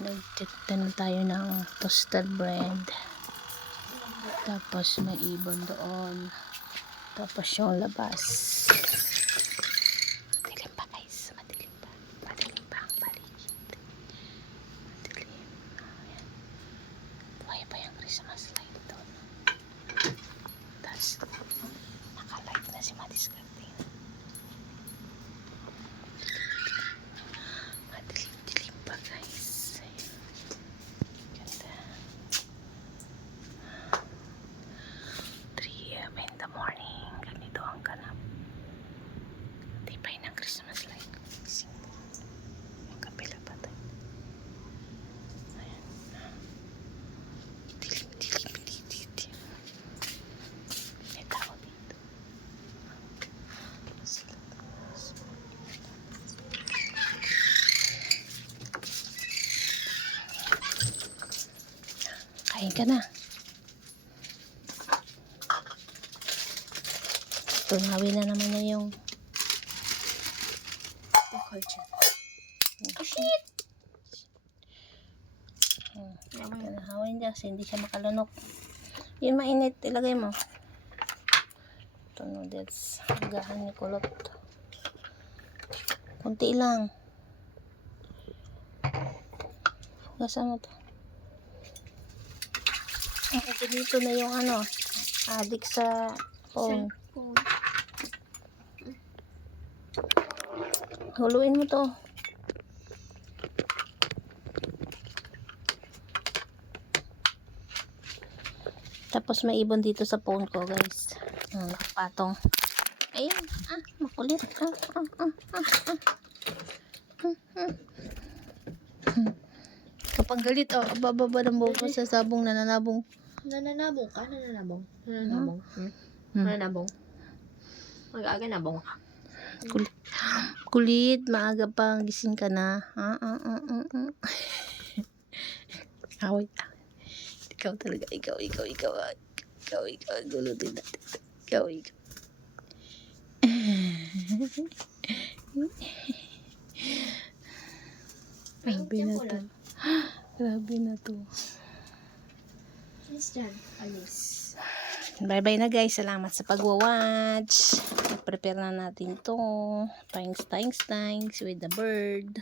Nagtitan tayo ng toasted bread. Tapos may ibon doon. Tapos yung labas. Madilim pa guys. Madilim pa. Madilim pa ang paligid. Madilim. Ayan. Buhay pa yung Christmas light doon. Tapos nakalight na si Matis Garden. Madilim pa guys. Ganda. 3 AM in the morning. Ganito ang ganap. Tipay ng Christmas light. Yung kapila pa tayo. Ayan. Dilim. May tao dito. Kain ka na. Tunawin na naman niya yung culture. Oh shit! Tanahawin niya kasi hindi siya makalunok. Yun mainit, ilagay mo. Ito noodles. Agahan ni kulot. Kunti lang. Hugasan mo to. Kasi dito na yung adik sa phone. Huluin mo to. Tapos may ibon dito sa phone ko guys. Nakapatong. Ayan. Makulit. Kapag galit, bababa ng buhok sa sabong nananabong. Nananabong ka? Nananabong? Mag-aga nabong ka? Kulit, maaga pang gising ka na. Away. Ikaw talaga, ikaw. Gulutin natin. Ikaw. Grabe na to. Alis dyan. Alis. Bye na guys. Salamat sa pagwa-watch. Prepare na natin to. Thanks with the bird.